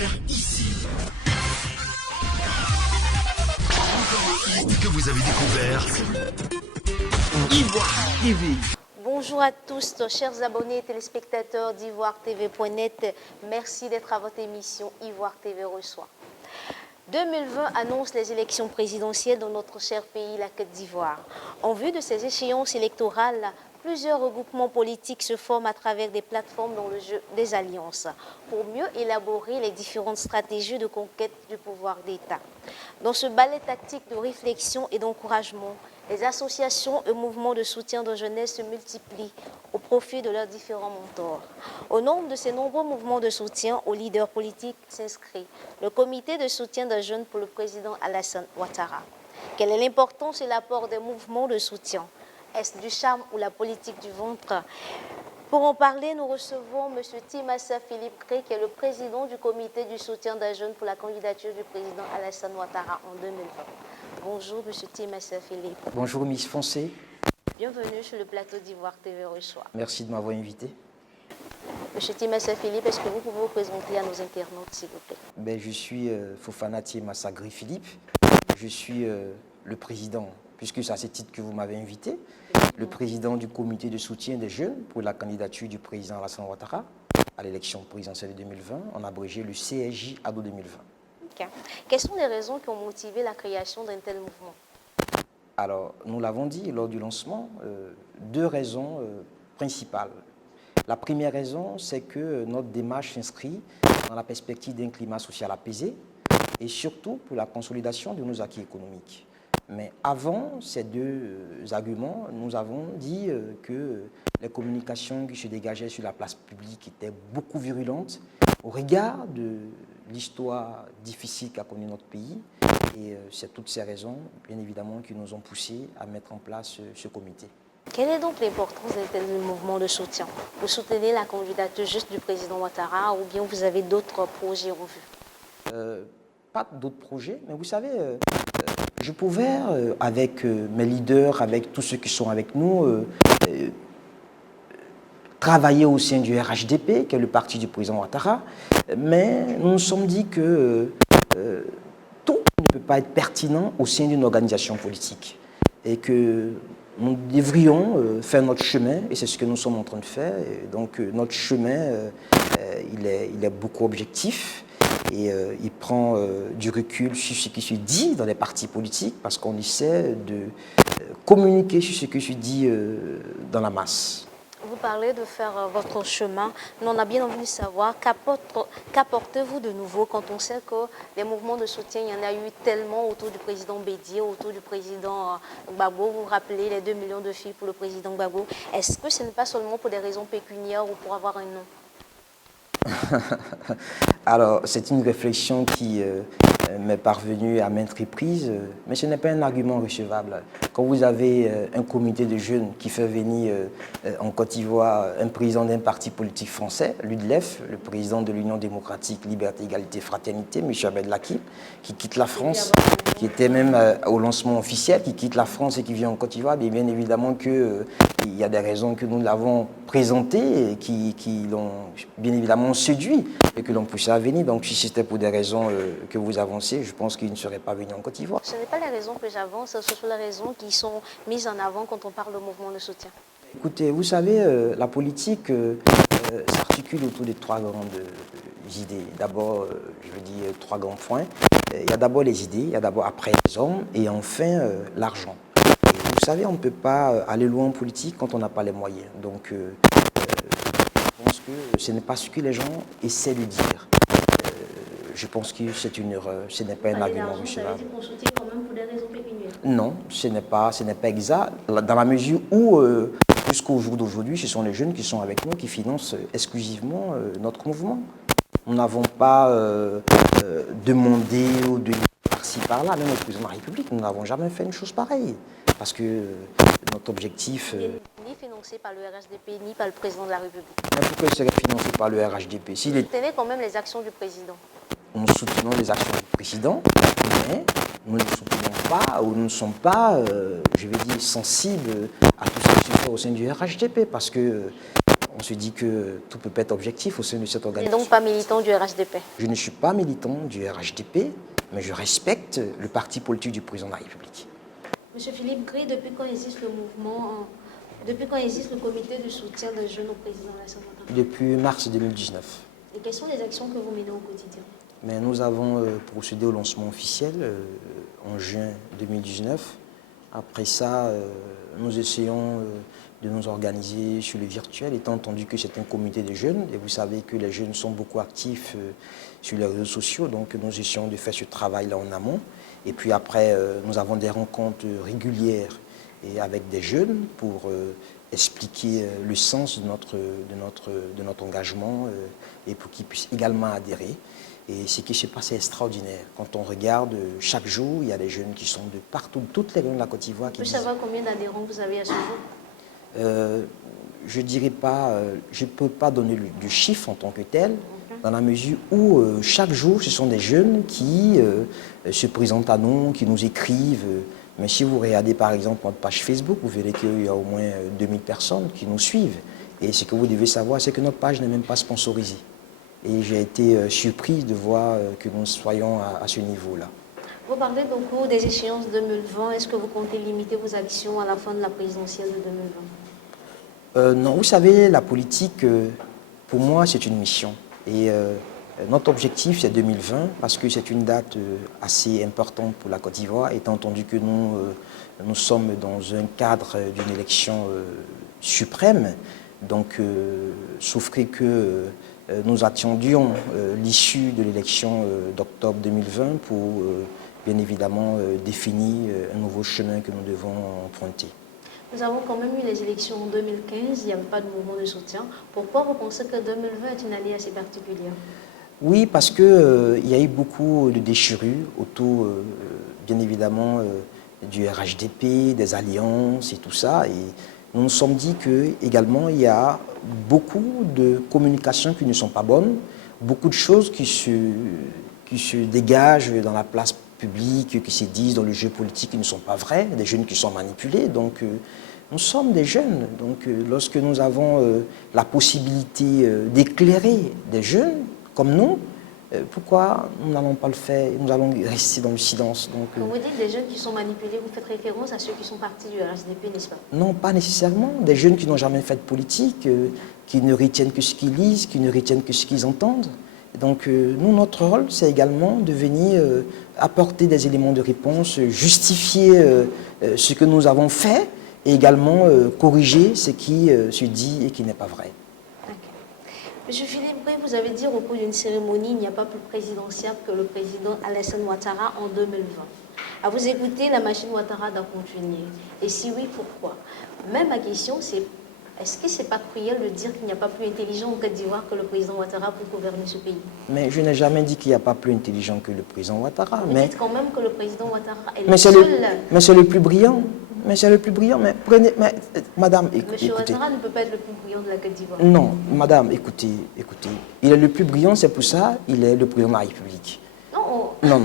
découvert ici. Que vous avez découvert Ivoire TV. Bonjour à tous, chers abonnés et téléspectateurs d'Ivoire TV.net. Merci d'être à votre émission Ivoire TV reçoit. 2020 annonce les élections présidentielles dans notre cher pays, la Côte d'Ivoire. En vue de ces échéances électorales, plusieurs regroupements politiques se forment à travers des plateformes dans le jeu des alliances pour mieux élaborer les différentes stratégies de conquête du pouvoir d'État. Dans ce ballet tactique de réflexion et d'encouragement, les associations et mouvements de soutien de jeunesse se multiplient au profit de leurs différents mentors. Au nombre de ces nombreux mouvements de soutien aux leaders politiques s'inscrit le comité de soutien des jeunes pour le président Alassane Ouattara. Quelle est l'importance et l'apport des mouvements de soutien? Est-ce du charme ou la politique du ventre? Pour en parler, nous recevons M. Timassa Philippe Cré, qui est le président du comité du soutien des jeunes pour la candidature du président Alassane Ouattara en 2020. Bonjour M. Timassa Philippe. Bonjour Miss Foncé. Bienvenue sur le plateau d'Ivoire TV Reçoit. Merci de m'avoir invité. M. Timassa Philippe, est-ce que vous pouvez vous présenter à nos internautes, s'il vous plaît? Je suis Fofana Timassa Philippe. Je suis le président, puisque c'est à ce titre que vous m'avez invité, le président du comité de soutien des jeunes pour la candidature du président Alassane Ouattara à l'élection présidentielle de 2020, en abrégé le CSJ ADO 2020. Okay. Quelles sont les raisons qui ont motivé la création d'un tel mouvement? Alors, nous l'avons dit lors du lancement, deux raisons principales. La première raison, c'est que notre démarche s'inscrit dans la perspective d'un climat social apaisé et surtout pour la consolidation de nos acquis économiques. Mais avant ces deux arguments, nous avons dit que les communications qui se dégageaient sur la place publique étaient beaucoup virulentes au regard de l'histoire difficile qu'a connue notre pays. Et c'est toutes ces raisons, bien évidemment, qui nous ont poussés à mettre en place ce comité. Quelle est donc l'importance d'un tel mouvement de soutien? Vous soutenez la candidature juste du président Ouattara ou bien vous avez d'autres projets en vue? Pas d'autres projets, mais vous savez, je pouvais, avec mes leaders, avec tous ceux qui sont avec nous, travailler au sein du RHDP, qui est le parti du président Ouattara, mais nous nous sommes dit que tout ne peut pas être pertinent au sein d'une organisation politique et que nous devrions faire notre chemin, et c'est ce que nous sommes en train de faire. Et donc notre chemin, il est beaucoup objectif. Et il prend du recul sur ce qui se dit dans les partis politiques parce qu'on essaie de communiquer sur ce qui se dit dans la masse. Vous parlez de faire votre chemin. Nous, on a bien envie de savoir qu'apportez-vous de nouveau quand on sait que les mouvements de soutien, il y en a eu tellement autour du président Bédié, autour du président Gbagbo. Vous vous rappelez les 2 millions de filles pour le président Gbagbo. Est-ce que ce n'est pas seulement pour des raisons pécuniaires ou pour avoir un nom? Alors, c'est une réflexion qui m'est parvenue à maintes reprises, mais ce n'est pas un argument recevable. Quand vous avez un comité de jeunes qui fait venir en Côte d'Ivoire un président d'un parti politique français, l'UDLEF, le président de l'Union démocratique, liberté, égalité, fraternité, M. Abed Lakim, qui quitte la France, qui était même au lancement officiel, qui quitte la France et qui vient en Côte d'Ivoire, bien évidemment qu'il y a des raisons que nous l'avons présenté et qui l'ont bien évidemment séduit et que l'on poussait à venir. Donc si c'était pour des raisons que vous avancez, je pense qu'il ne serait pas venu en Côte d'Ivoire. Ce n'est pas les raisons que j'avance, ce sont les raisons qui sont mises en avant quand on parle de mouvement de soutien. Écoutez, vous savez, la politique s'articule autour de trois grandes idées. D'abord, je veux dire trois grands points. Il y a d'abord les idées, il y a d'abord après les hommes et enfin l'argent. Vous savez, on ne peut pas aller loin en politique quand on n'a pas les moyens. Donc, je pense que ce n'est pas ce que les gens essaient de dire. Je pense que c'est une erreur, ce n'est pas un argument recevable. Ça veut dire qu'on soutient quand même pour des raisons pécuniaires? Non, ce n'est pas exact, dans la mesure où, jusqu'au jour d'aujourd'hui, ce sont les jeunes qui sont avec nous, qui financent exclusivement notre mouvement. Nous n'avons pas demandé ou de par-ci, par-là, même au président de la République, nous n'avons jamais fait une chose pareille. Parce que notre objectif... Ni financé par le RHDP, ni par le président de la République. Mais pourquoi il serait financé par le RHDP? Vous soutenez quand même les actions du président? Nous soutenons les actions du président, mais nous ne soutenons pas, ou nous ne sommes pas, je vais dire, sensibles à tout ce qui se fait au sein du RHDP, parce que On se dit que tout peut pas être objectif au sein de cette Et organisation. donc pas militant du RHDP. Je ne suis pas militant du RHDP, mais je respecte le parti politique du président de la République. Monsieur Philippe Gray, depuis quand existe le mouvement, depuis quand existe le comité de soutien des jeunes au président Alassane Ouattara? Depuis mars 2019. Et quelles sont les actions que vous menez au quotidien? Mais nous avons procédé au lancement officiel en juin 2019. Après ça, nous essayons de nous organiser sur le virtuel, étant entendu que c'est un comité de jeunes. Et vous savez que les jeunes sont beaucoup actifs sur les réseaux sociaux, donc nous essayons de faire ce travail-là en amont. Et puis après, nous avons des rencontres régulières et avec des jeunes pour expliquer le sens de notre engagement et pour qu'ils puissent également adhérer. Et ce qui se passe est extraordinaire. Quand on regarde, chaque jour, il y a des jeunes qui sont de partout, de toutes les régions de la Côte d'Ivoire. On peut savoir combien d'adhérents vous avez à ce jour? Je dirais pas, je ne peux pas donner du chiffre en tant que tel, dans la mesure où chaque jour, ce sont des jeunes qui se présentent à nous, qui nous écrivent. Mais si vous regardez par exemple notre page Facebook, vous verrez qu'il y a au moins 2000 personnes qui nous suivent. Et ce que vous devez savoir, c'est que notre page n'est même pas sponsorisée. Et j'ai été surpris de voir que nous soyons à ce niveau-là. Vous parlez beaucoup des échéances 2020. Est-ce que vous comptez limiter vos actions à la fin de la présidentielle de 2020? Non, vous savez, la politique, pour moi, c'est une mission. Et notre objectif, c'est 2020, parce que c'est une date assez importante pour la Côte d'Ivoire, étant entendu que nous sommes dans un cadre d'une élection suprême. Donc, sauf que nous attendions l'issue de l'élection d'octobre 2020 pour, bien évidemment, définir un nouveau chemin que nous devons emprunter. Nous avons quand même eu les élections en 2015, il n'y avait pas de mouvement de soutien. Pourquoi vous pensez que 2020 est une année assez particulière? Oui, parce qu'il y a eu beaucoup de déchirures autour, bien évidemment, du RHDP, des alliances et tout ça. Et nous nous sommes dit qu'également, il y a beaucoup de communications qui ne sont pas bonnes, beaucoup de choses qui se dégagent dans la place publique, qui se disent dans le jeu politique qui ne sont pas vraies, des jeunes qui sont manipulés. Donc, nous sommes des jeunes. Donc, lorsque nous avons la possibilité d'éclairer des jeunes comme nous, pourquoi nous n'allons pas le faire? Nous allons rester dans le silence. Donc, quand vous dites des jeunes qui sont manipulés, vous faites référence à ceux qui sont partis du RHDP, n'est-ce pas? Non, pas nécessairement. Des jeunes qui n'ont jamais fait de politique, qui ne retiennent que ce qu'ils lisent, qui ne retiennent que ce qu'ils entendent. Donc, nous, notre rôle, c'est également de venir apporter des éléments de réponse, justifier ce que nous avons fait et également corriger ce qui se dit et qui n'est pas vrai. Monsieur Philippe Gray, vous avez dit au cours d'une cérémonie, il n'y a pas plus présidentiable que le président Alassane Ouattara en 2020. À vous écouter, la machine Ouattara doit continuer. Et si oui, pourquoi? Même ma question, c'est est-ce que ce n'est pas cruel de dire qu'il n'y a pas plus intelligent en Côte d'Ivoire que le président Ouattara pour gouverner ce pays? Mais je n'ai jamais dit qu'il n'y a pas plus intelligent que le président Ouattara. Vous dites quand même que le président Ouattara est le seul... Mais c'est le plus brillant. Mais c'est le plus brillant. Mais prenez, madame, écoutez. Monsieur Ouattara ne peut pas être le plus brillant de la Côte d'Ivoire. Non, madame, écoutez. Il est le plus brillant, c'est pour ça il est le président de la République. Non.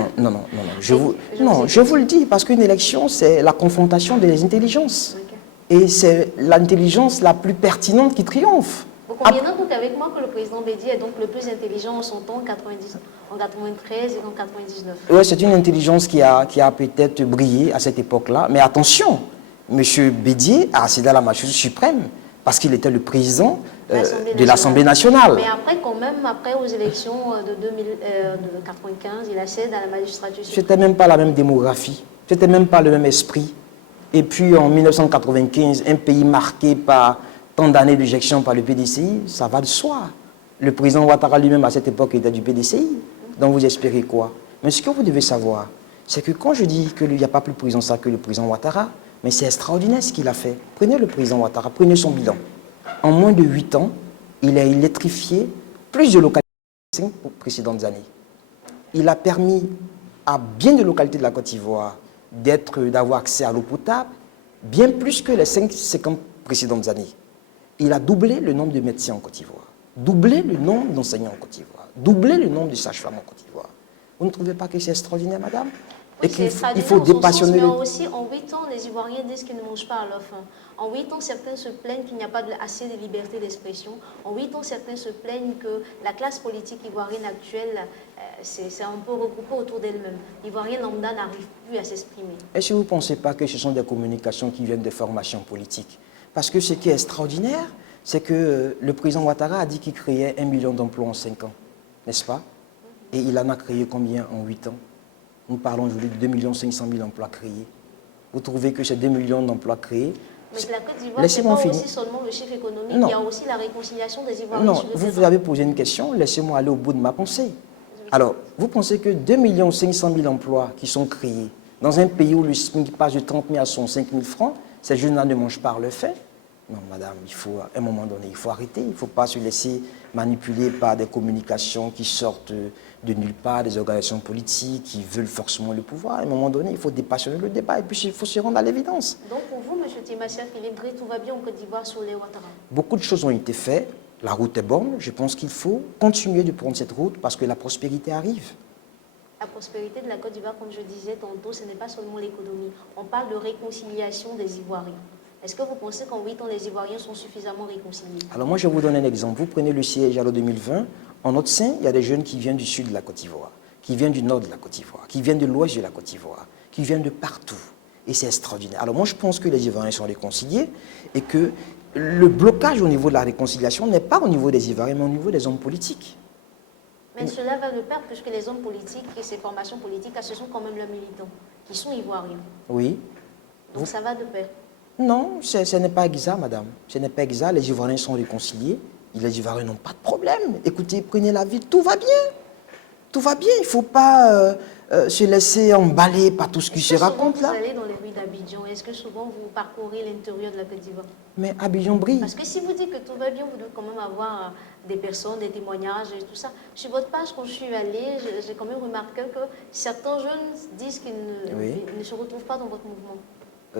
Je vous le dis, parce qu'une élection, c'est la confrontation des intelligences. Okay. Et c'est l'intelligence la plus pertinente qui triomphe. Vous conviendrez donc avec moi que le président Bédié est donc le plus intelligent en son temps en 93 et en 99. Oui, c'est une intelligence qui a peut-être brillé à cette époque-là. Mais attention, M. Bédié a accédé à la majorité suprême parce qu'il était le président de l'Assemblée nationale. Mais après, quand même, aux élections de 1995, il accède à la magistrature suprême. C'était même pas la même démographie, c'était même pas le même esprit. Et puis en 1995, un pays marqué par tant d'années d'éjection par le PDCI, ça va de soi. Le président Ouattara lui-même à cette époque était du PDCI. Donc vous espérez quoi? Mais ce que vous devez savoir, c'est que quand je dis qu'il n'y a pas plus président que le président Ouattara, mais c'est extraordinaire ce qu'il a fait. Prenez le président Ouattara, prenez son bilan. En moins de 8 ans, il a électrifié plus de localités que les 5 précédentes années. Il a permis à bien de localités de la Côte d'Ivoire d'avoir accès à l'eau potable, bien plus que les 50 précédentes années. Il a doublé le nombre de médecins en Côte d'Ivoire, doublé le nombre d'enseignants en Côte d'Ivoire, doublé le nombre de sages-femmes en Côte d'Ivoire. Vous ne trouvez pas que c'est extraordinaire, madame? et qu'il faut dépassionner... Mais aussi, en 8 ans, les Ivoiriens disent qu'ils ne mangent pas à leur faim. En 8 ans, certains se plaignent qu'il n'y a pas assez de liberté d'expression. En 8 ans, certains se plaignent que la classe politique ivoirienne actuelle, c'est un peu regroupé autour d'elle-même. L'Ivoirien lambda n'arrive plus à s'exprimer. Est-ce que vous ne pensez pas que ce sont des communications qui viennent des formations politiques? Parce que ce qui est extraordinaire, c'est que le président Ouattara a dit qu'il créait 1 million d'emplois en 5 ans, n'est-ce pas? Et il en a créé combien en 8 ans? Nous parlons aujourd'hui de 2 500 000 emplois créés. Vous trouvez que ces 2 millions d'emplois créés... Mais la Côte d'Ivoire, ce n'est pas aussi seulement le chiffre économique, il y a aussi la réconciliation des Ivoiriens. Non, vous avez posé une question, laissez-moi aller au bout de ma pensée. Alors, vous pensez que 2 500 000 emplois qui sont créés dans un pays où le SMIC passe de 30 000 à 65 000 francs, ces jeunes-là ne mangent pas le fait? Non, madame, il faut, à un moment donné, il faut arrêter. Il ne faut pas se laisser manipuler par des communications qui sortent de nulle part, des organisations politiques qui veulent forcément le pouvoir. À un moment donné, il faut dépassionner le débat et puis il faut se rendre à l'évidence. Donc pour vous, M. Timassia Philippe Dré, tout va bien en Côte d'Ivoire sur les Ouattara? Beaucoup de choses ont été faites. La route est bonne. Je pense qu'il faut continuer de prendre cette route parce que la prospérité arrive. La prospérité de la Côte d'Ivoire, comme je disais tantôt, ce n'est pas seulement l'économie. On parle de réconciliation des Ivoiriens. Est-ce que vous pensez qu'en 8 ans, les Ivoiriens sont suffisamment réconciliés? Alors moi, je vous donne un exemple. Vous prenez le siège à l'an 2020. En notre sein, il y a des jeunes qui viennent du sud de la Côte d'Ivoire, qui viennent du nord de la Côte d'Ivoire, qui viennent de l'ouest de la Côte d'Ivoire, qui viennent de partout. Et c'est extraordinaire. Alors moi, je pense que les Ivoiriens sont réconciliés et que le blocage au niveau de la réconciliation n'est pas au niveau des Ivoiriens, mais au niveau des hommes politiques. Mais cela va de pair, puisque les hommes politiques et ces formations politiques, ce sont quand même leurs militants, qui sont Ivoiriens. Oui. Donc ça va de pair. Non, ce n'est pas exact, madame. Ce n'est pas exact. Les Ivoiriens sont réconciliés. Les Ivoiriens n'ont pas de problème. Écoutez, prenez la vie, tout va bien. Tout va bien. Il ne faut pas se laisser emballer par tout ce qui se raconte là. Vous allez dans les rues d'Abidjan, est-ce que souvent vous parcourez l'intérieur de la Côte d'Ivoire? Mais Abidjan brille. Parce que si vous dites que tout va bien, vous devez quand même avoir des personnes, des témoignages et tout ça. Sur votre page, quand je suis allée, j'ai quand même remarqué que certains jeunes disent qu'ils ne se retrouvent pas dans votre mouvement.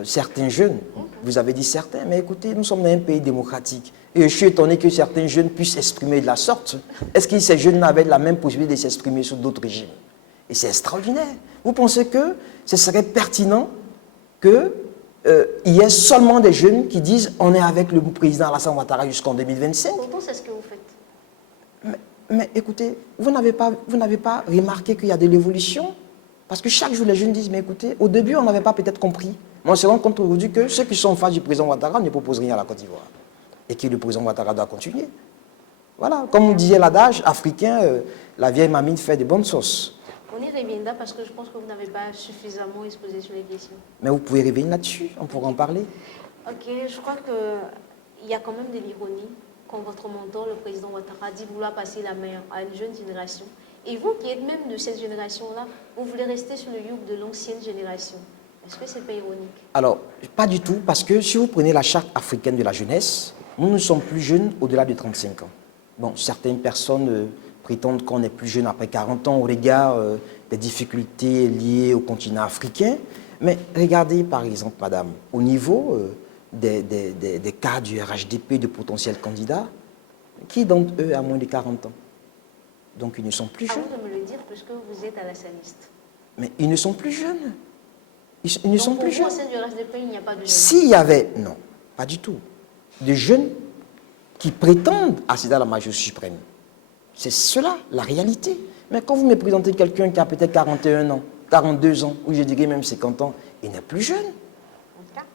Certains jeunes, vous avez dit certains, mais écoutez, nous sommes dans un pays démocratique. Et je suis étonné que certains jeunes puissent s'exprimer de la sorte. Est-ce que ces jeunes avaient la même possibilité de s'exprimer sur d'autres régimes? Et c'est extraordinaire. Vous pensez que ce serait pertinent qu'il y ait seulement des jeunes qui disent on est avec le président Alassane Ouattara jusqu'en 2025? Pourtant, c'est ce que vous faites. Mais écoutez, vous n'avez pas remarqué qu'il y a de l'évolution? Parce que chaque jour, les jeunes disent, mais écoutez, au début, on n'avait pas peut-être compris. Mais on se rend compte aujourd'hui que ceux qui sont en face du président Ouattara ne proposent rien à la Côte d'Ivoire. Et que le président Ouattara doit continuer. Voilà, comme disait l'adage africain, la vieille mamine fait de bonnes sauces. On y reviendra parce que je pense que vous n'avez pas suffisamment exposé sur les questions. Mais vous pouvez revenir là-dessus, on pourra en parler. Ok, je crois qu'il y a quand même de l'ironie quand votre mentor, le président Ouattara, dit vouloir passer la main à une jeune génération. Et vous qui êtes même de cette génération-là, vous voulez rester sur le yoke de l'ancienne génération. Est-ce que ce n'est pas ironique? Alors, pas du tout, parce que si vous prenez la charte africaine de la jeunesse, nous ne sommes plus jeunes au-delà de 35 ans. Bon, certaines personnes prétendent qu'on est plus jeune après 40 ans au regard des difficultés liées au continent africain. Mais regardez par exemple, madame, au niveau des cas du RHDP, de potentiels candidats, qui d'entre eux a moins de 40 ans? Donc ils ne sont plus jeunes. À vous de me le dire, puisque vous êtes alassaniste. Mais ils ne sont plus jeunes. Ils ne sont plus jeunes. Au sein du RHDP, il n'y a pas de jeunes. S'il y avait, non, pas du tout, de jeunes qui prétendent accéder à la majorité suprême, c'est cela, la réalité. Mais quand vous me présentez quelqu'un qui a peut-être 41 ans, 42 ans, ou je dirais même 50 ans, il n'est plus jeune.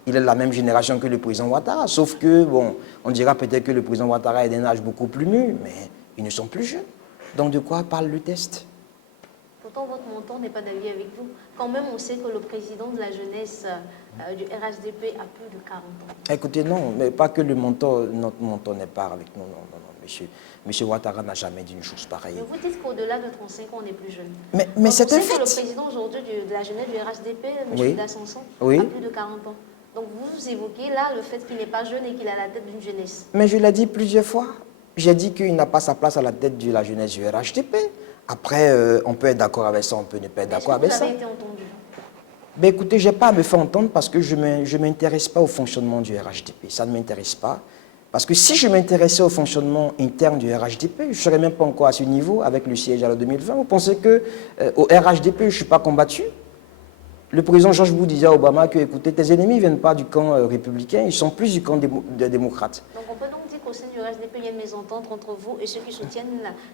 Il est de la même génération que le président Ouattara, sauf que, bon, on dira peut-être que le président Ouattara est d'un âge beaucoup plus mûr, mais ils ne sont plus jeunes. Donc de quoi parle le test? Pourtant, votre mentor n'est pas d'avis avec vous. Quand même, on sait que le président de la jeunesse du RHDP a plus de 40 ans. Écoutez, non, mais pas que le mentor, notre mentor n'est pas avec nous, non, monsieur Ouattara n'a jamais dit une chose pareille. Mais vous dites qu'au-delà de 35 ans, on est plus jeune. Mais c'est un fait. Le président aujourd'hui de la jeunesse du RHDP, M. Dassanson, a plus de 40 ans. Donc vous évoquez là le fait qu'il n'est pas jeune et qu'il a la tête d'une jeunesse. Mais je l'ai dit plusieurs fois. J'ai dit qu'il n'a pas sa place à la tête de la jeunesse du RHDP. Après, on peut être d'accord avec ça, on peut ne pas être d'accord avec ça. Vous avez été entendu? Ben écoutez, je n'ai pas à me faire entendre parce que je ne m'intéresse pas au fonctionnement du RHDP. Ça ne m'intéresse pas. Parce que si je m'intéressais au fonctionnement interne du RHDP, je ne serais même pas encore à ce niveau avec le siège à la 2020. Vous pensez qu'au RHDP, je ne suis pas combattu? Le président George Bush disait à Obama que, écoutez, tes ennemis ne viennent pas du camp républicain, ils sont plus du camp des démocrates. Donc on peut donc dire qu'au sein du RHDP, il y a une mésentente entre vous et ceux qui soutiennent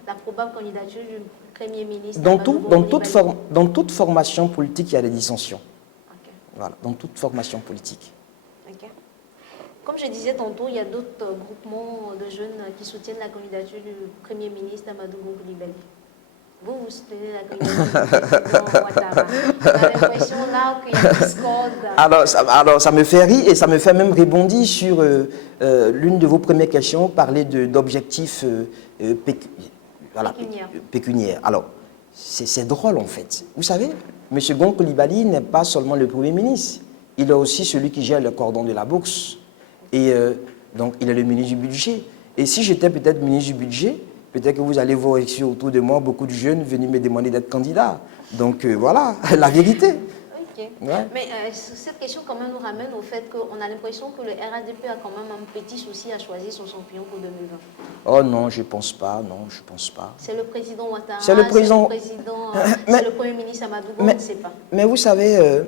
la probable candidature du Premier ministre. Dans toute formation politique, il y a des dissensions. Okay. Voilà, dans toute formation politique. Okay. Comme je disais tantôt, il y a d'autres groupements de jeunes qui soutiennent la candidature du Premier ministre Amadou Coulibaly. Vous soutenez la candidature du président Ouattara. On a l'impression là qu'il y a discorde. Alors, ça me fait rire et ça me fait même rebondir sur l'une de vos premières questions, parler d'objectifs pécuniaires. Alors, c'est drôle en fait. Vous savez, M. Gon Coulibaly n'est pas seulement le Premier ministre, il est aussi celui qui gère le cordon de la bourse. Et donc, il est le ministre du budget. Et si j'étais peut-être ministre du budget, peut-être que vous allez voir ici autour de moi beaucoup de jeunes venir me demander d'être candidat. Donc voilà, la vérité. Ok. Ouais. Mais cette question quand même nous ramène au fait qu'on a l'impression que le RHDP a quand même un petit souci à choisir son champion pour 2020. Oh non, je pense pas, non, je pense pas. C'est le président Ouattara, c'est le Premier ministre Amadou, on ne sait pas. Mais vous savez,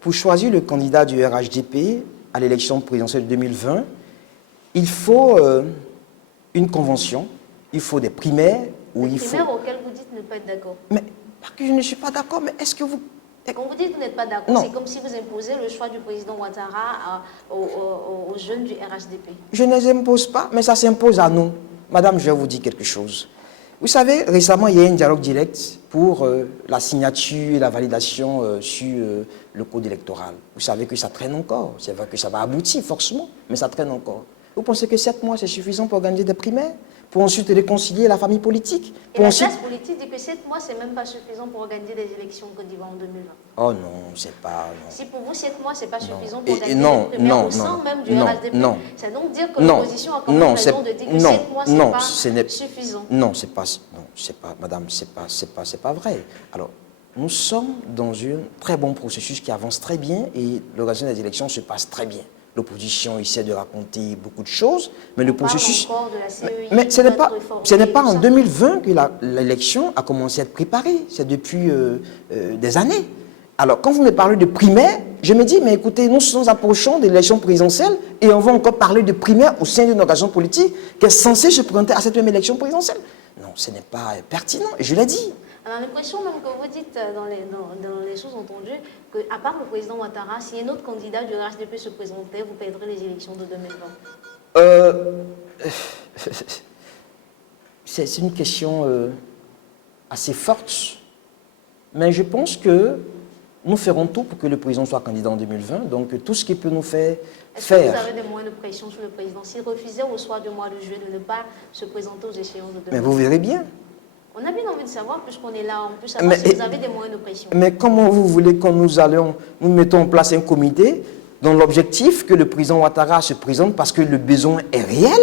pour choisir le candidat du RHDP à l'élection présidentielle de 2020, il faut une convention, il faut des primaires. Des primaires auxquelles vous dites ne pas être d'accord. Mais parce que je ne suis pas d'accord, mais est-ce que vous... Quand vous dites que vous n'êtes pas d'accord, c'est comme si vous imposez le choix du président Ouattara aux jeunes du RHDP. Je ne les impose pas, mais ça s'impose à nous. Madame, je vais vous dire quelque chose. Vous savez, récemment, il y a eu un dialogue direct pour la signature et la validation sur le code électoral. Vous savez que ça traîne encore. C'est vrai que ça va aboutir forcément, mais ça traîne encore. Vous pensez que 7 mois, c'est suffisant pour organiser des primaires? Pour ensuite réconcilier la famille politique? Et la classe politique dit que 7 mois, c'est même pas suffisant pour organiser des élections en Côte d'Ivoire en 2020. Oh non, c'est pas... Non. Si pour vous, 7 mois, c'est pas suffisant pour organiser des primaires au sein même du RHDP, c'est donc dire que l'opposition a quand même raison de dire que 7 mois, c'est pas suffisant. Non, c'est pas... Madame, c'est pas vrai. Alors, nous sommes dans un très bon processus qui avance très bien et l'organisation des élections se passe très bien. L'opposition essaie de raconter beaucoup de choses, mais le processus... Mais ce n'est pas en 2020 que l'élection a commencé à être préparée, c'est depuis des années. Alors, quand vous me parlez de primaire, je me dis, mais écoutez, nous nous approchons de l'élection présidentielle et on va encore parler de primaire au sein d'une organisation politique qui est censée se présenter à cette même élection présidentielle. Non, ce n'est pas pertinent, je l'ai dit. On a l'impression même que vous dites dans les choses entendues qu'à part le président Ouattara, si un autre candidat du RHDP se présentait, vous perdrez les élections de 2020. C'est une question assez forte, mais je pense que nous ferons tout pour que le président soit candidat en 2020, donc tout ce qui peut nous faire... Est-ce que vous avez des moyens de pression sur le président? S'il refusait au soir du mois de juillet de ne pas se présenter aux échéances de 2020? Mais vous verrez bien. On a bien envie de savoir, puisqu'on est là, on peut savoir si vous avez des moyens de pression. Mais comment vous voulez que nous mettons en place un comité dont l'objectif que le président Ouattara se présente parce que le besoin est réel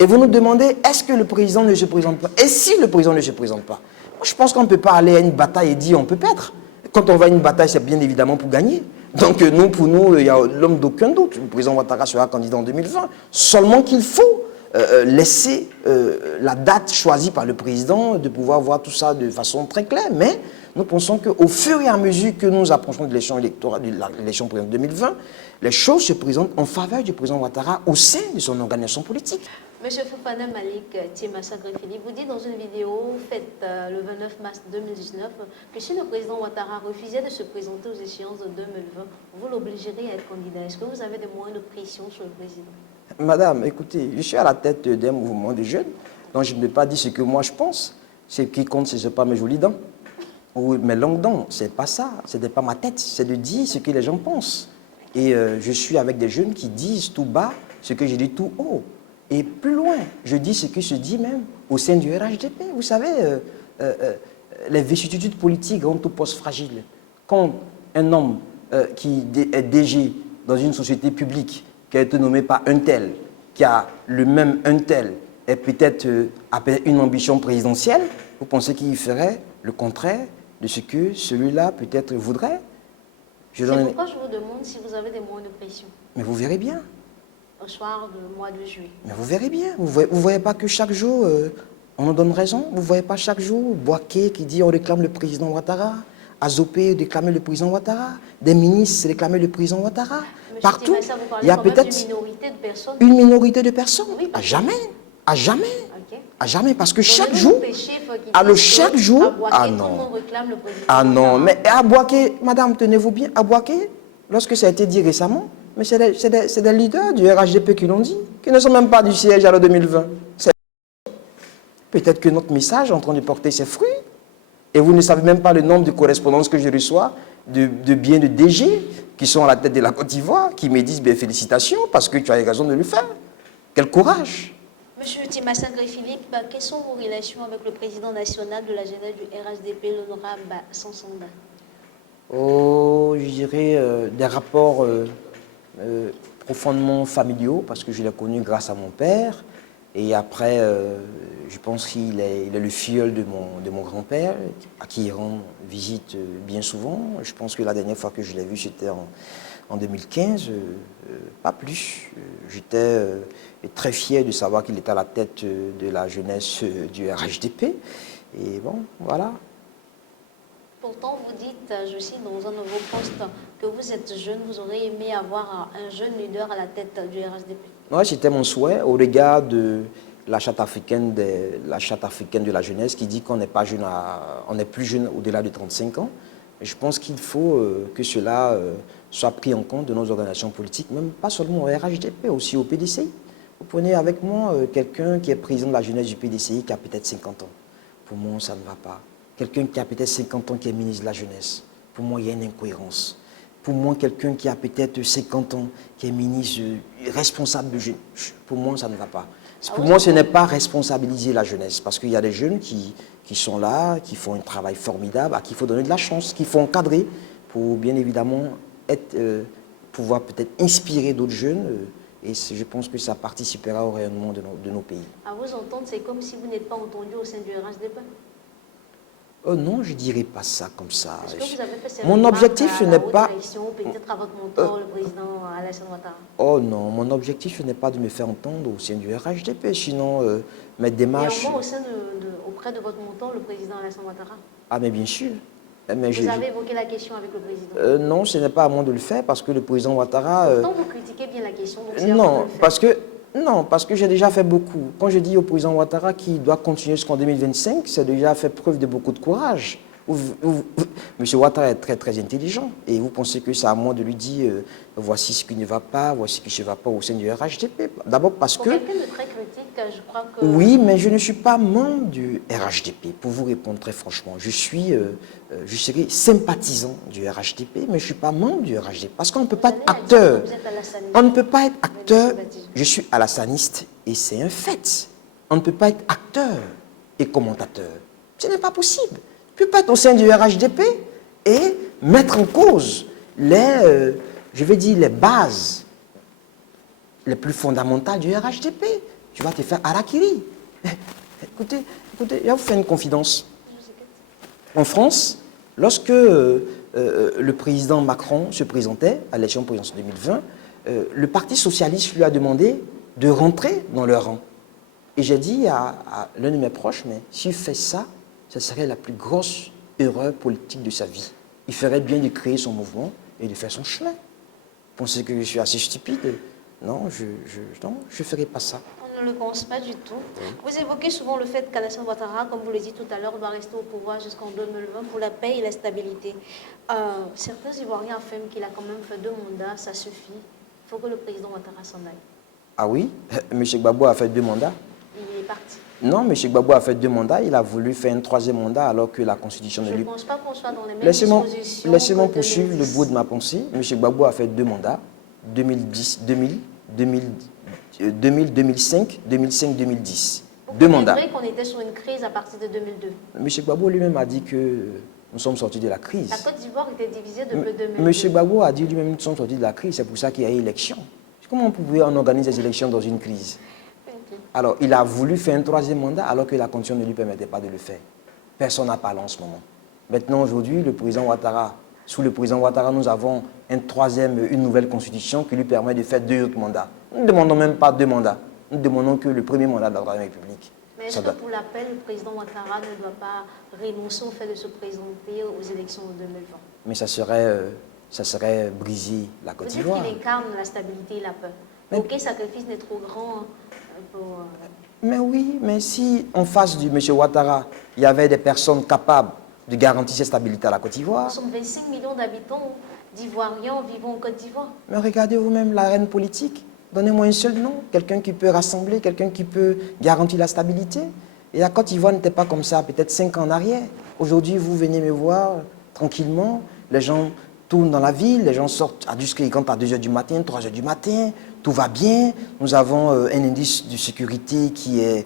et vous nous demandez est-ce que le président ne se présente pas? Et si le président ne se présente pas? Moi, je pense qu'on ne peut pas aller à une bataille et dire on peut perdre. Quand on va à une bataille, c'est bien évidemment pour gagner. Donc pour nous, il y a l'homme d'aucun doute. Le président Ouattara sera candidat en 2020. Seulement qu'il faut laisser la date choisie par le président de pouvoir voir tout ça de façon très claire. Mais nous pensons qu'au fur et à mesure que nous approchons de l'élection électorale, de l'élection présidentielle 2020, les choses se présentent en faveur du président Ouattara au sein de son organisation politique. Monsieur Fofana Malik Thiemassa Grefili, vous dites dans une vidéo faite le 29 mars 2019 que si le président Ouattara refusait de se présenter aux échéances de 2020, vous l'obligeriez à être candidat. Est-ce que vous avez des moyens de pression sur le président? Madame, écoutez, je suis à la tête d'un mouvement de jeunes, donc je ne peux pas dire ce que moi je pense. Ce qui compte, ce n'est pas mes jolies dents ou mes longues dents. Ce n'est pas ça, ce n'est pas ma tête, c'est de dire ce que les gens pensent. Et je suis avec des jeunes qui disent tout bas ce que je dis tout haut. Et plus loin, je dis ce que se dit même au sein du RHDP. Vous savez, les vicissitudes politiques rendent tout poste fragile. Quand un homme qui est DG dans une société publique, qui a été nommé par un tel, qui a le même un tel, et peut-être une ambition présidentielle, vous pensez qu'il ferait le contraire de ce que celui-là peut-être voudrait? C'est pourquoi je vous demande si vous avez des moyens de pression. Mais vous verrez bien. Au soir du mois de juillet. Mais vous verrez bien. Vous voyez pas que chaque jour, on nous donne raison. Vous voyez pas chaque jour Boaké qui dit on réclame le président Ouattara. Azopé réclamait le président Ouattara, des ministres réclamaient le président Ouattara. Monsieur Partout, Timassa, vous parlez il y a quand même peut-être d'une minorité de personnes. une minorité de personnes. Oui, À jamais, à jamais, Ok. à jamais, parce que chaque Donnez-nous jour, le péché, faut qu'il alors dise chaque que jour, à Boaké, ah tout le non. monde réclame le président Ah non, Ouattara. mais à Boaké, madame, tenez-vous bien, à Boaké, lorsque ça a été dit récemment, mais c'est des leaders du RHDP qui l'ont dit, qui ne sont même pas du siège à la 2020. Peut-être que notre message est en train de porter ses fruits, et vous ne savez même pas le nombre de correspondances que je reçois de biens de DG qui sont à la tête de la Côte d'Ivoire, qui me disent ben, félicitations parce que tu as raison de le faire. Quel courage! Monsieur Timassa Philippe, quelles sont vos relations avec le président national de la jeunesse du RHDP, l'honorable Sansonda? Oh, je dirais des rapports profondément familiaux, parce que je l'ai connu grâce à mon père. Et après, je pense qu'il est le filleul de mon grand-père, à qui il rend visite bien souvent. Je pense que la dernière fois que je l'ai vu, c'était en 2015, pas plus. J'étais très fier de savoir qu'il était à la tête de la jeunesse du RHDP. Et bon, voilà. Pourtant, vous dites, je cite dans un de vos postes, que vous êtes jeune, vous aurez aimé avoir un jeune leader à la tête du RHDP. Ouais, c'était mon souhait au regard de la charte africaine de la jeunesse qui dit qu'on n'est pas jeune, on n'est plus jeune au-delà de 35 ans. Et je pense qu'il faut que cela soit pris en compte de nos organisations politiques, même pas seulement au RHDP, aussi au PDCI. Vous prenez avec moi quelqu'un qui est président de la jeunesse du PDCI qui a peut-être 50 ans. Pour moi, ça ne va pas. Quelqu'un qui a peut-être 50 ans qui est ministre de la jeunesse. Pour moi, il y a une incohérence. Pour moi, quelqu'un qui a peut-être 50 ans, qui est ministre, responsable de jeunes, pour moi, ça ne va pas. Pour moi, ce n'est pas responsabiliser la jeunesse, parce qu'il y a des jeunes qui sont là, qui font un travail formidable, à qui il faut donner de la chance, qu'il faut encadrer pour, bien évidemment, pouvoir peut-être inspirer d'autres jeunes. Et je pense que ça participera au rayonnement de nos pays. À vous entendre, c'est comme si vous n'êtes pas entendu au sein du RHDP. Oh non, je ne dirais pas ça comme ça. Est-ce que vous avez fait ces Mon objectif, ce n'est pas... Peut-être à votre mentor, le président Alassane Ouattara. Oh non, mon objectif, ce n'est pas de me faire entendre au sein du RHDP, sinon mes démarches... Et au moins auprès de votre mentor, le président Alassane Ouattara. Ah mais bien sûr. Mais vous avez évoqué la question avec le président. Non, ce n'est pas à moi de le faire, parce que le président Ouattara... Pourtant, vous critiquez bien la question, donc c'est à moi de le faire. Non, parce que j'ai déjà fait beaucoup. Quand je dis au président Ouattara qu'il doit continuer jusqu'en 2025, c'est déjà fait preuve de beaucoup de courage. Monsieur Ouattara est très très intelligent et vous pensez que c'est à moi de lui dire voici ce qui ne va pas, voici ce qui ne va pas au sein du RHDP. D'abord parce que... Pour quelqu'un de très critique, je crois que... Oui, mais je ne suis pas membre du RHDP. Pour vous répondre très franchement, je serai sympathisant du RHDP, mais je ne suis pas membre du RHDP. Parce qu'on ne peut pas être acteur. On ne peut pas être acteur. Je suis alassaniste et c'est un fait. On ne peut pas être acteur et commentateur. Ce n'est pas possible. Tu ne peux pas être au sein du RHDP et mettre en cause les bases les plus fondamentales du RHDP. Tu vas te faire harakiri. Écoutez, je vais vous faire une confidence. En France, lorsque le président Macron se présentait à l'élection présidentielle 2020, le Parti socialiste lui a demandé de rentrer dans leur rang. Et j'ai dit à l'un de mes proches, mais s'il fait ça, ce serait la plus grosse erreur politique de sa vie. Il ferait bien de créer son mouvement et de faire son chemin. Vous pensez que je suis assez stupide? Non, je ne ferai pas ça. On ne le pense pas du tout. Vous évoquez souvent le fait qu'Alassane Ouattara, comme vous le dites tout à l'heure, doit rester au pouvoir jusqu'en 2020 pour la paix et la stabilité. Certains Ivoiriens affirment qu'il a quand même fait 2 mandats, ça suffit. Il faut que le président Ouattara s'en aille. Ah oui? M. Gbagbo a fait 2 mandats? Il est parti. Non, M. Gbagbo a fait 2 mandats. Il a voulu faire un 3e mandat alors que la Constitution ne lui... Je ne pense pas qu'on soit dans les mêmes dispositions. Laissez-moi poursuivre le bout de ma pensée. M. Gbagbo a fait 2 mandats. 2005, 2010. 2 mandats. C'est vrai qu'on était sur une crise à partir de 2002. M. Gbagbo lui-même a dit que nous sommes sortis de la crise. La Côte d'Ivoire était divisée depuis 2002. M. Gbagbo a dit lui-même que nous sommes sortis de la crise. C'est pour ça qu'il y a eu élection. Comment on pouvait organiser des élections dans une crise? Alors, il a voulu faire un 3e mandat alors que la condition ne lui permettait pas de le faire. Personne n'a parlé en ce moment. Maintenant, aujourd'hui, sous le président Ouattara, nous avons une nouvelle constitution qui lui permet de faire 2 autres mandats. Nous ne demandons même pas 2 mandats. Nous demandons que le 1er mandat de la République. Mais est-ce que pour l'appel, le président Ouattara ne doit pas renoncer au fait de se présenter aux élections de 2020? Mais ça serait briser la Côte d'Ivoire. Vous dites qu'il incarne la stabilité et la paix. Aucun sacrifice n'est trop grand pour... Mais oui, mais si en face du M. Ouattara, il y avait des personnes capables de garantir cette stabilité à la Côte d'Ivoire. Nous sommes 25 millions d'habitants d'Ivoiriens vivant en Côte d'Ivoire. Mais regardez vous-même l'arène politique. Donnez-moi un seul nom, quelqu'un qui peut rassembler, quelqu'un qui peut garantir la stabilité. Et la Côte d'Ivoire n'était pas comme ça, peut-être 5 ans en arrière. Aujourd'hui, vous venez me voir tranquillement, les gens tournent dans la ville, les gens sortent jusqu'à 2h du matin, 3h du matin, tout va bien. Nous avons un indice de sécurité qui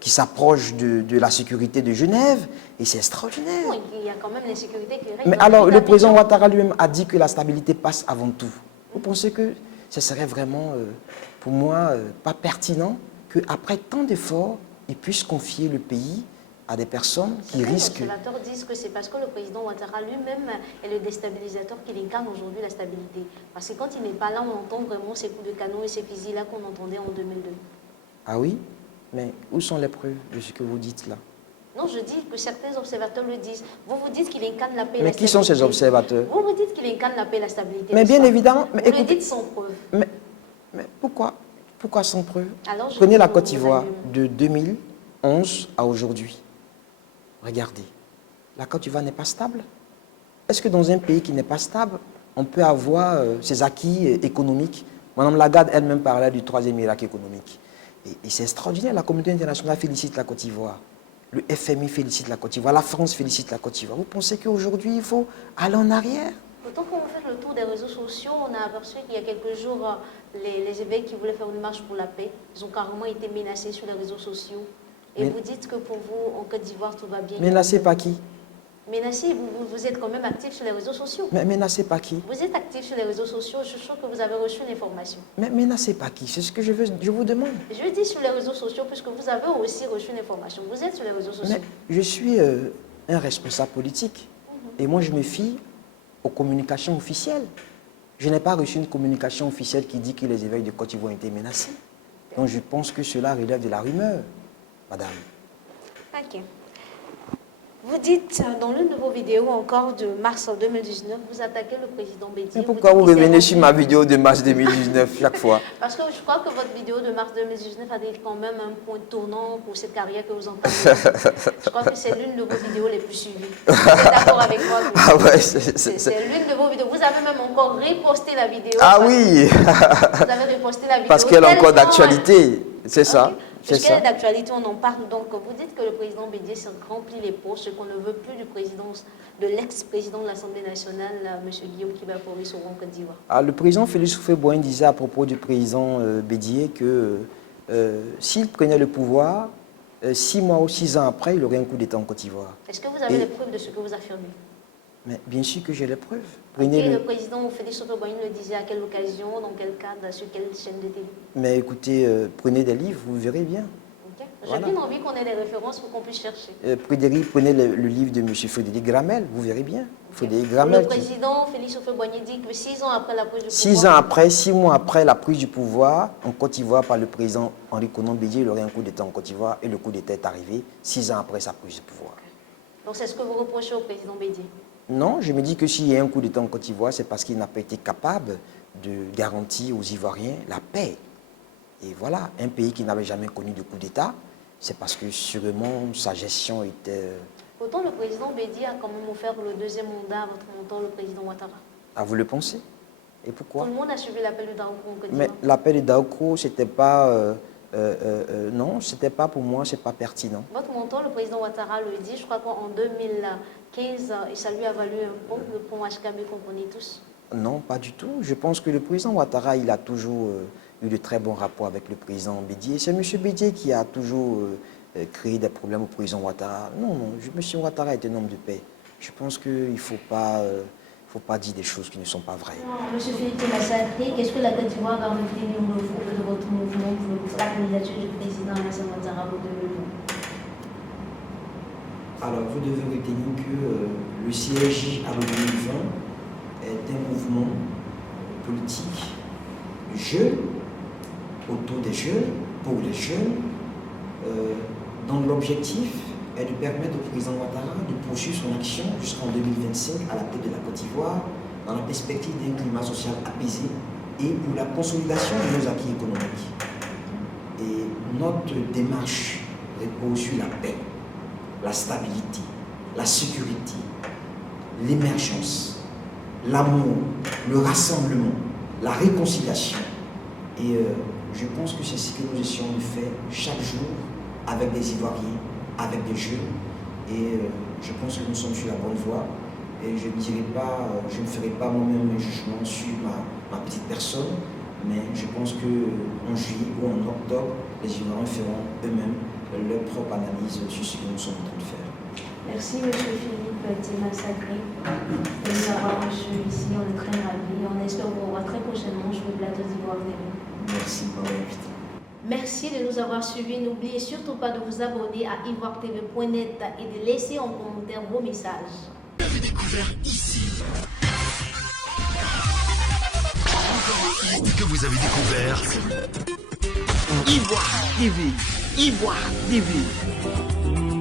s'approche de la sécurité de Genève, et c'est extraordinaire. Non, il y a quand même l'insécurité qui règne. Mais alors, le président Ouattara lui-même a dit que la stabilité passe avant tout. Vous pensez que ce serait vraiment, pour moi, pas pertinent qu'après tant d'efforts, il puisse confier le pays à des personnes qui risquent... Les observateurs disent que c'est parce que le président Ouattara lui-même est le déstabilisateur qu'il incarne aujourd'hui la stabilité. Parce que quand il n'est pas là, on entend vraiment ces coups de canon et ces fusils-là qu'on entendait en 2002. Ah oui? Mais où sont les preuves de ce que vous dites là? Non, je dis que certains observateurs le disent. Vous vous dites qu'il incarne la paix et la stabilité. Mais qui sont ces observateurs? Vous vous dites qu'il incarne la paix et la stabilité. Mais bien évidemment... Mais vous le dites sans preuve. Mais pourquoi? Pourquoi sans preuve? Alors, Prenez la Côte d'Ivoire de 2011 à aujourd'hui. Regardez, la Côte d'Ivoire n'est pas stable. Est-ce que dans un pays qui n'est pas stable, on peut avoir ses acquis économiques? Madame Lagarde elle-même parlait du troisième miracle économique. Et c'est extraordinaire, la communauté internationale félicite la Côte d'Ivoire. Le FMI félicite la Côte d'Ivoire, la France félicite la Côte d'Ivoire. Vous pensez qu'aujourd'hui, il faut aller en arrière? Pourtant, quand on fait le tour des réseaux sociaux, on a aperçu qu'il y a quelques jours, les évêques qui voulaient faire une marche pour la paix, ils ont carrément été menacés sur les réseaux sociaux. Et vous dites que pour vous, en Côte d'Ivoire, tout va bien. Menacé par qui? Menacé, vous êtes quand même actif sur les réseaux sociaux. Mais menacé par qui? Vous êtes actif sur les réseaux sociaux, je suis sûr que vous avez reçu l'information. Mais menacé par qui? C'est ce que je vous demande. Je dis sur les réseaux sociaux, puisque vous avez aussi reçu l'information. Vous êtes sur les réseaux sociaux. Mais je suis un responsable politique. Et moi, je me fie aux communications officielles. Je n'ai pas reçu une communication officielle qui dit que les évêques de Côte d'Ivoire ont été menacés. Donc je pense que cela relève de la rumeur, madame. Ok. Vous dites dans l'une de vos vidéos encore de mars 2019, vous attaquez le président Bédié. Mais pourquoi vous revenez sur ma vidéo de mars 2019 chaque fois? Parce que je crois que votre vidéo de mars 2019 a été quand même un point tournant pour cette carrière que vous entamez. Je crois que c'est l'une de vos vidéos les plus suivies. Vous êtes d'accord avec moi? Ah ouais, c'est l'une de vos vidéos. Vous avez même encore reposté la vidéo. Ah oui. Vous avez reposté la vidéo. Parce qu'elle est encore d'actualité, c'est ça. Puisqu'elle est d'actualité, on en parle. Donc, vous dites que le président Bédié s'est rempli les poches, ce qu'on ne veut plus de l'ex-président de l'Assemblée nationale, M. Guillaume Kiba-Fori sur Côte d'Ivoire. Le président Félix Houphouët-Boigny disait à propos du président Bédié que s'il prenait le pouvoir, 6 mois ou 6 ans après, il aurait un coup d'État en Côte d'Ivoire. Est-ce que vous avez les preuves de ce que vous affirmez? Mais bien sûr que j'ai les preuves. Le président Félix Houphouët-Boigny le disait à quelle occasion, dans quel cadre, sur quelle chaîne de télé? Mais écoutez, prenez des livres, vous verrez bien. Okay. J'ai bien envie qu'on ait des références pour qu'on puisse chercher. Prenez le livre de M. Frédéric Gramel, vous verrez bien. Frédéric Gramel, le président Félix Houphouët-Boigny dit que 6 ans après la prise du pouvoir... 6 ans après, 6 mois après la prise du pouvoir en Côte d'Ivoire par le président Henri Konan Bédié, il aurait un coup d'État en Côte d'Ivoire et le coup d'État est arrivé 6 ans après sa prise du pouvoir. Okay. Donc c'est ce que vous reprochez au président Bédié? Non, je me dis que s'il y a un coup d'État en Côte d'Ivoire, c'est parce qu'il n'a pas été capable de garantir aux Ivoiriens la paix. Et voilà, un pays qui n'avait jamais connu de coup d'État, c'est parce que sûrement sa gestion était... Pourtant, le président Bédié a quand même offert le deuxième mandat à votre mentor, le président Ouattara. Ah, vous le pensez? Et pourquoi? Tout le monde a suivi l'appel de Daoko en Côte Mais d'Ivoire. l'appel de Daoko, c'était pas... non, c'était pas pour moi, c'est pas pertinent. Votre mentor, le président Ouattara, le dit, je crois qu'en 2015, et ça lui a valu un pont, le pont HKB qu'on connaît tous. Non, pas du tout. Je pense que le président Ouattara, il a toujours eu de très bons rapports avec le président Bédié. C'est M. Bédié qui a toujours créé des problèmes au président Ouattara. Non, non, M. Ouattara est un homme de paix. Je pense qu'il ne faut pas dire des choses qui ne sont pas vraies. M. Philippe Massaté, qu'est-ce que la Côte d'Ivoire va retenir de votre mouvement pour la candidature du président Alassane Ouattara pour 2020? Alors, vous devez retenir que le CRJ à 2020 est un mouvement politique, jeune, autour des jeunes, pour les jeunes, dont l'objectif est de permettre au président Ouattara de poursuivre son action jusqu'en 2025 à la tête de la Côte d'Ivoire dans la perspective d'un climat social apaisé et pour la consolidation de nos acquis économiques. Et notre démarche repose sur la paix, la stabilité, la sécurité, l'émergence, l'amour, le rassemblement, la réconciliation. Et je pense que c'est ce que nous essayons de faire chaque jour avec des Ivoiriens, avec des jeunes. Et je pense que nous sommes sur la bonne voie. Et je ne ferai pas moi-même un jugement sur ma petite personne, mais je pense qu'en juillet ou en octobre, les Ivoiriens feront eux-mêmes leur propre analyse sur ce que nous sommes en train de faire. Merci M. Philippe Dimas-Sacré de nous avoir reçus ici. On est très ravis. On espère vous revoir très prochainement sur le plateau d'Ivoire TV. Merci pour l'invitation. Merci de nous avoir suivis. N'oubliez surtout pas de vous abonner à ivoiretv.net et de laisser en commentaire vos messages. Vous avez découvert ici. Que vous avez découvert Ivoire TV. Ivoire TV.